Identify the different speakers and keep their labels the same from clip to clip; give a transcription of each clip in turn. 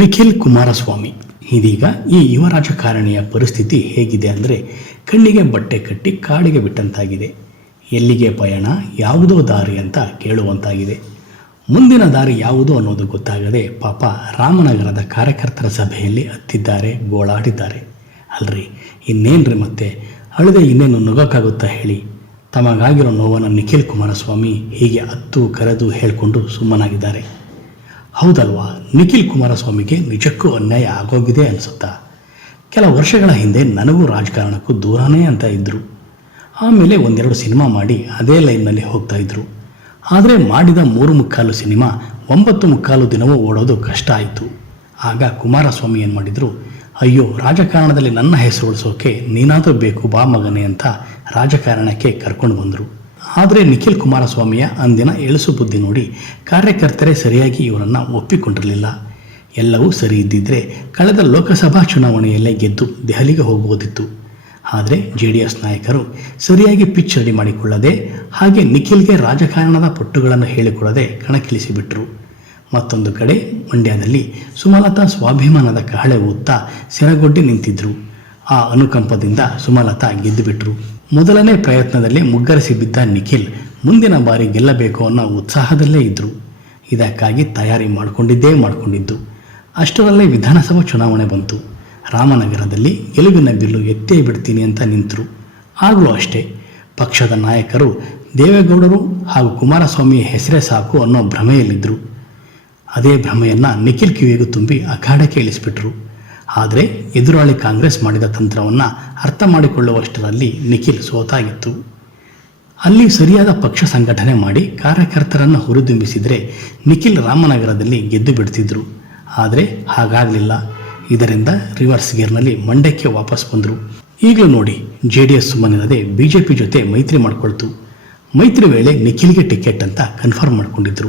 Speaker 1: ನಿಖಿಲ್ ಕುಮಾರಸ್ವಾಮಿ. ಇದೀಗ ಈ ಯುವ ರಾಜಕಾರಣಿಯ ಪರಿಸ್ಥಿತಿ ಹೇಗಿದೆ ಅಂದರೆ ಕಣ್ಣಿಗೆ ಬಟ್ಟೆ ಕಟ್ಟಿ ಕಾಡಿಗೆ ಬಿಟ್ಟಂತಾಗಿದೆ. ಎಲ್ಲಿಗೆ ಪಯಣ, ಯಾವುದೋ ದಾರಿ ಅಂತ ಕೇಳುವಂತಾಗಿದೆ. ಮುಂದಿನ ದಾರಿ ಯಾವುದು ಅನ್ನೋದು ಗೊತ್ತಾಗದೆ ಪಾಪ ರಾಮನಗರದ ಕಾರ್ಯಕರ್ತರ ಸಭೆಯಲ್ಲಿ ಹತ್ತಿದ್ದಾರೆ, ಗೋಳಾಡಿದ್ದಾರೆ. ಅಲ್ರಿ, ಇನ್ನೇನ್ರಿ ಮತ್ತೆ? ಅಳದೆ ಇನ್ನೇನು ನುಗ್ಗಕ್ಕಾಗುತ್ತಾ ಹೇಳಿ? ತಮಗಾಗಿರೋ ನೋವನ್ನು ನಿಖಿಲ್ ಕುಮಾರಸ್ವಾಮಿ ಹೀಗೆ ಹತ್ತು ಕರೆದು ಹೇಳಿಕೊಂಡು ಸುಮ್ಮನಾಗಿದ್ದಾರೆ. ಹೌದಲ್ವಾ? ನಿಖಿಲ್ ಕುಮಾರಸ್ವಾಮಿಗೆ ನಿಜಕ್ಕೂ ಅನ್ಯಾಯ ಆಗೋಗಿದೆ ಅನಿಸುತ್ತಾ? ಕೆಲ ವರ್ಷಗಳ ಹಿಂದೆ ನನಗೂ ರಾಜಕಾರಣಕ್ಕೂ ದೂರನೇ ಅಂತ ಇದ್ದರು ಆಮೇಲೆ ಒಂದೆರಡು ಸಿನಿಮಾ ಮಾಡಿ ಅದೇ ಲೈನ್ನಲ್ಲಿ ಹೋಗ್ತಾ ಇದ್ದರು ಆದರೆ ಮಾಡಿದ ಮೂರು ಮುಕ್ಕಾಲು ಸಿನಿಮಾ ಒಂಬತ್ತು ಮುಕ್ಕಾಲು ದಿನವೂ ಓಡೋದು ಕಷ್ಟ ಆಯಿತು. ಆಗ ಕುಮಾರಸ್ವಾಮಿ ಏನು ಮಾಡಿದರು? ಅಯ್ಯೋ, ರಾಜಕಾರಣದಲ್ಲಿ ನನ್ನ ಹೆಸರು ಉಳಿಸೋಕೆ ನೀನಾದರೂ ಬೇಕು ಬಾ ಮಗನೇ ಅಂತ ರಾಜಕಾರಣಕ್ಕೆ ಕರ್ಕೊಂಡು ಬಂದರು. ಆದರೆ ನಿಖಿಲ್ ಕುಮಾರಸ್ವಾಮಿಯ ಅಂದಿನ ಎಳಸು ಬುದ್ಧಿ ನೋಡಿ ಕಾರ್ಯಕರ್ತರೇ ಸರಿಯಾಗಿ ಇವರನ್ನು ಒಪ್ಪಿಕೊಂಡಿರಲಿಲ್ಲ. ಎಲ್ಲವೂ ಸರಿ ಇದ್ದಿದ್ದರೆ ಕಳೆದ ಲೋಕಸಭಾ ಚುನಾವಣೆಯಲ್ಲೇ ಗೆದ್ದು ದೆಹಲಿಗೆ ಹೋಗುವುದಿತ್ತು. ಆದರೆ ಜೆ ಡಿ ಎಸ್ ನಾಯಕರು ಸರಿಯಾಗಿ ಪಿಚ್ ರೆಡಿ ಮಾಡಿಕೊಳ್ಳದೆ ಹಾಗೆ ನಿಖಿಲ್ಗೆ ರಾಜಕಾರಣದ ಪಟ್ಟುಗಳನ್ನು ಹೇಳಿಕೊಡದೆ ಕಣಕ್ಕಿಳಿಸಿಬಿಟ್ರು. ಮತ್ತೊಂದು ಕಡೆ ಮಂಡ್ಯದಲ್ಲಿ ಸುಮಲತಾ ಸ್ವಾಭಿಮಾನದ ಕಹಳೆ ಊದ್ತಾ ಸಿರಗೊಡ್ಡಿ ನಿಂತಿದ್ರು. ಆ ಅನುಕಂಪದಿಂದ ಸುಮಲತಾ ಗೆದ್ದುಬಿಟ್ರು. ಮೊದಲನೇ ಪ್ರಯತ್ನದಲ್ಲಿ ಮುಗ್ಗರಿಸಿ ಬಿದ್ದ ನಿಖಿಲ್ ಮುಂದಿನ ಬಾರಿ ಗೆಲ್ಲಬೇಕು ಅನ್ನೋ ಉತ್ಸಾಹದಲ್ಲೇ ಇದ್ದರು ಇದಕ್ಕಾಗಿ ತಯಾರಿ ಮಾಡಿಕೊಂಡಿದ್ದೇ ಮಾಡಿಕೊಂಡಿದ್ದು. ಅಷ್ಟರಲ್ಲೇ ವಿಧಾನಸಭಾ ಚುನಾವಣೆ ಬಂತು. ರಾಮನಗರದಲ್ಲಿ ಗೆಲುವಿನ ಬಿಲ್ಲು ಎತ್ತೇ ಬಿಡ್ತೀನಿ ಅಂತ ನಿಂತರು. ಆಗಲೂ ಅಷ್ಟೇ. ಪಕ್ಷದ ನಾಯಕರು ದೇವೇಗೌಡರು ಹಾಗೂ ಕುಮಾರಸ್ವಾಮಿ ಹೆಸರೇ ಸಾಕು ಅನ್ನೋ ಭ್ರಮೆಯಲ್ಲಿದ್ದರು ಅದೇ ಭ್ರಮೆಯನ್ನು ನಿಖಿಲ್ ಕಿವಿಗೂ ತುಂಬಿ ಅಖಾಡಕ್ಕೆ ಇಳಿಸಿಬಿಟ್ರು. ಆದರೆ ಎದುರಾಳಿ ಕಾಂಗ್ರೆಸ್ ಮಾಡಿದ ತಂತ್ರವನ್ನು ಅರ್ಥ ಮಾಡಿಕೊಳ್ಳುವಷ್ಟರಲ್ಲಿ ನಿಖಿಲ್ ಸೋತಾಗಿತ್ತು. ಅಲ್ಲಿ ಸರಿಯಾದ ಪಕ್ಷ ಸಂಘಟನೆ ಮಾಡಿ ಕಾರ್ಯಕರ್ತರನ್ನು ಹುರಿದುಂಬಿಸಿದರೆ ನಿಖಿಲ್ ರಾಮನಗರದಲ್ಲಿ ಗೆದ್ದು ಬಿಡ್ತಿದ್ರು. ಆದರೆ ಹಾಗಾಗಲಿಲ್ಲ. ಇದರಿಂದ ರಿವರ್ಸ್ ಗೇರ್ನಲ್ಲಿ ಮಂಡ್ಯಕ್ಕೆ ವಾಪಸ್ ಬಂದರು. ಈಗಲೂ ನೋಡಿ ಜೆ ಡಿ ಎಸ್ ಸುಮ್ಮನಿಲ್ಲದೆ ಬಿ ಜೆ ಪಿ ಜೊತೆ ಮೈತ್ರಿ ಮಾಡಿಕೊಳ್ತು. ಮೈತ್ರಿ ವೇಳೆ ನಿಖಿಲ್ಗೆ ಟಿಕೆಟ್ ಅಂತ ಕನ್ಫರ್ಮ್ ಮಾಡಿಕೊಂಡಿದ್ರು.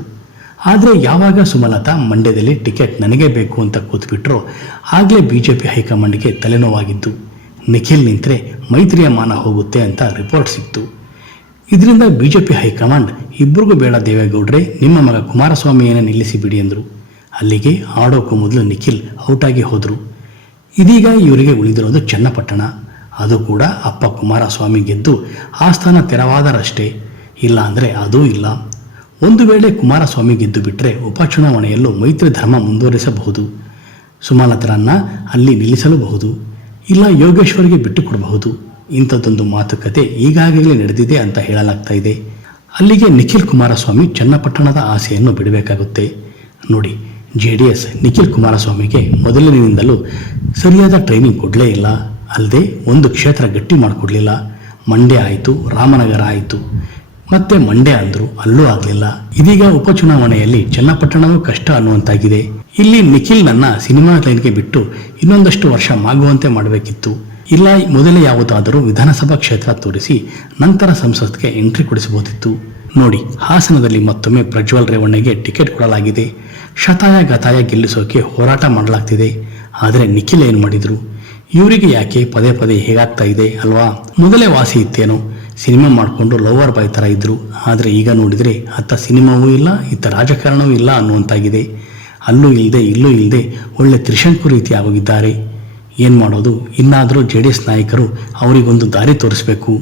Speaker 1: ಆದರೆ ಯಾವಾಗ ಸುಮಲತಾ ಮಂಡ್ಯದಲ್ಲಿ ಟಿಕೆಟ್ ನನಗೆ ಬೇಕು ಅಂತ ಕೂತ್ಬಿಟ್ರೋ ಆಗಲೇ ಬಿ ಜೆ ಪಿ ಹೈಕಮಾಂಡ್ಗೆ ತಲೆನೋವಾಗಿದ್ದು. ನಿಖಿಲ್ ನಿಂತರೆ ಮೈತ್ರಿಯ ಮಾನ ಹೋಗುತ್ತೆ ಅಂತ ರಿಪೋರ್ಟ್ ಸಿಕ್ತು. ಇದರಿಂದ ಬಿಜೆಪಿ ಹೈಕಮಾಂಡ್ ಇಬ್ಬರಿಗೂ ಬೇಡ ದೇವೇಗೌಡ್ರೆ ನಿಮ್ಮ ಮಗ ಕುಮಾರಸ್ವಾಮಿಯನ್ನು ನಿಲ್ಲಿಸಿ ಬಿಡಿ ಎಂದರು ಅಲ್ಲಿಗೆ ಆಡೋಕ್ಕೂ ಮೊದಲು ನಿಖಿಲ್ ಔಟಾಗಿ ಹೋದರು. ಇದೀಗ ಇವರಿಗೆ ಉಳಿದಿರೋದು ಚನ್ನಪಟ್ಟಣ. ಅದು ಕೂಡ ಅಪ್ಪ ಕುಮಾರಸ್ವಾಮಿ ಗೆದ್ದು ಆ ಸ್ಥಾನ ತೆರವಾದರಷ್ಟೇ. ಇಲ್ಲ ಅಂದರೆ ಅದೂ ಇಲ್ಲ. ಒಂದು ವೇಳೆ ಕುಮಾರಸ್ವಾಮಿ ಗೆದ್ದು ಬಿಟ್ಟರೆ ಉಪಚುನಾವಣೆಯಲ್ಲೂ ಮೈತ್ರಿ ಧರ್ಮ ಮುಂದುವರಿಸಬಹುದು. ಸುಮಲತರನ್ನ ಅಲ್ಲಿ ನಿಲ್ಲಿಸಲೂಬಹುದು. ಇಲ್ಲ ಯೋಗೇಶ್ವರಿಗೆ ಬಿಟ್ಟು ಕೊಡಬಹುದು ಇಂಥದ್ದೊಂದು ಮಾತುಕತೆ ಈಗಾಗಲೇ ನಡೆದಿದೆ ಅಂತ ಹೇಳಲಾಗ್ತಾ ಇದೆ. ಅಲ್ಲಿಗೆ ನಿಖಿಲ್ ಕುಮಾರಸ್ವಾಮಿ ಚನ್ನಪಟ್ಟಣದ ಆಸೆಯನ್ನು ಬಿಡಬೇಕಾಗುತ್ತೆ. ನೋಡಿ ಜೆ ಡಿ ಎಸ್ ನಿಖಿಲ್ ಕುಮಾರಸ್ವಾಮಿಗೆ ಮೊದಲಿನಿಂದಲೂ ಸರಿಯಾದ ಟ್ರೈನಿಂಗ್ ಕೊಡಲೇ ಇಲ್ಲ. ಅಲ್ಲದೆ ಒಂದು ಕ್ಷೇತ್ರ ಗಟ್ಟಿ ಮಾಡಿಕೊಡ್ಲಿಲ್ಲ. ಮಂಡ್ಯ ಆಯಿತು, ರಾಮನಗರ ಆಯಿತು. ಮತ್ತೆ ಮಂಡ್ಯ ಅಂದರು ಅಲ್ಲೂ ಆಗಲಿಲ್ಲ. ಇದೀಗ ಉಪಚುನಾವಣೆಯಲ್ಲಿ ಚನ್ನಪಟ್ಟಣವೂ ಕಷ್ಟ ಅನ್ನುವಂತಾಗಿದೆ. ಇಲ್ಲಿ ನಿಖಿಲ್ ನನ್ನ ಸಿನಿಮಾ ಲೈನ್ಗೆ ಬಿಟ್ಟು ಇನ್ನೊಂದಷ್ಟು ವರ್ಷ ಮಾಗುವಂತೆ ಮಾಡಬೇಕಿತ್ತು. ಇಲ್ಲ, ಮೊದಲೇ ಯಾವುದಾದರೂ ವಿಧಾನಸಭಾ ಕ್ಷೇತ್ರ ತೋರಿಸಿ ನಂತರ ಸಂಸತ್ಗೆ ಎಂಟ್ರಿ ಕೊಡಿಸಬಹುದಿತ್ತು. ನೋಡಿ, ಹಾಸನದಲ್ಲಿ ಮತ್ತೊಮ್ಮೆ ಪ್ರಜ್ವಲ್ ರೇವಣ್ಣಗೆ ಟಿಕೆಟ್ ಕೊಡಲಾಗಿದೆ. ಶತಾಯ ಗತಾಯ ಗೆಲ್ಲಿಸೋಕೆ ಹೋರಾಟ ಮಾಡಲಾಗ್ತಿದೆ. ಆದರೆ ನಿಖಿಲ್ ಏನು ಮಾಡಿದರು? ಇವರಿಗೆ ಯಾಕೆ ಪದೇ ಪದೇ ಹೇಗಾಗ್ತಾ ಇದೆ ಅಲ್ವಾ? ಮೊದಲೇ ವಾಸಿ ಇತ್ತೇನೋ? ಸಿನಿಮಾ ಮಾಡಿಕೊಂಡು ಲವರ್ ಬಾಯ್ ಥರ ಇದ್ದರು ಆದರೆ ಈಗ ನೋಡಿದರೆ ಅತ್ತ ಸಿನಿಮಾವೂ ಇಲ್ಲ, ಇತ್ತ ರಾಜಕಾರಣವೂ ಇಲ್ಲ ಅನ್ನುವಂತಾಗಿದೆ. ಅಲ್ಲೂ ಇಲ್ಲದೆ ಇಲ್ಲೂ ಇಲ್ಲದೆ ಒಳ್ಳೆ ತ್ರಿಶಂಕು ರೀತಿ ಆಗೋಗಿದ್ದಾರೆ ಏನು ಮಾಡೋದು? ಇನ್ನಾದರೂ ಜೆ ಡಿ ಎಸ್ ನಾಯಕರು ಅವರಿಗೊಂದು ದಾರಿ ತೋರಿಸಬೇಕು.